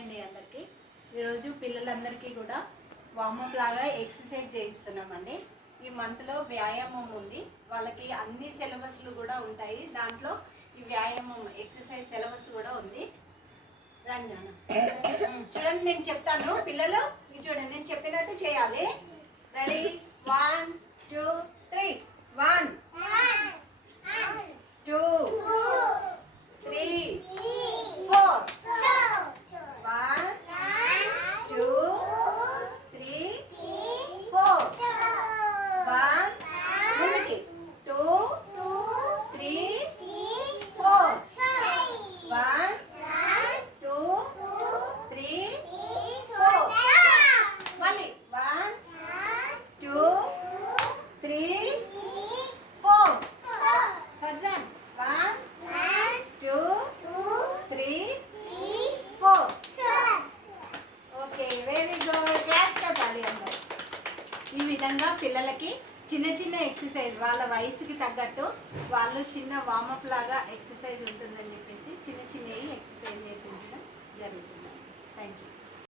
అండి అందరికీ ఈరోజు పిల్లలందరికీ కూడా వార్మప్ లాగా ఎక్సర్సైజ్ చేయిస్తున్నామండి. ఈ మంత్లో వ్యాయామం ఉంది, వాళ్ళకి అన్ని సిలబస్లు కూడా ఉంటాయి. దాంట్లో ఈ వ్యాయామం ఎక్సర్సైజ్ సిలబస్ కూడా ఉంది. రంజాన చూడండి, నేను చెప్తాను, పిల్లలు ఇది చూడండి, నేను చెప్పినట్టు చేయాలి. రెడీ, 1 2 3. 1 2 3 4. 1 2 3 4. 1 ముందుకి 2 3 4. 1 2 3 4. మళ్ళీ 1 2 3 4. Farzan 1 2 3 4. Okay, very good. Class చెప్పాలి అందరూ. ఈ విధంగా పిల్లలకి చిన్న చిన్న ఎక్సర్సైజ్ వాళ్ళ వయసుకి తగ్గట్టు వాళ్ళు చిన్న వార్మప్ లాగా ఎక్సర్సైజ్ ఉంటుందని చెప్పి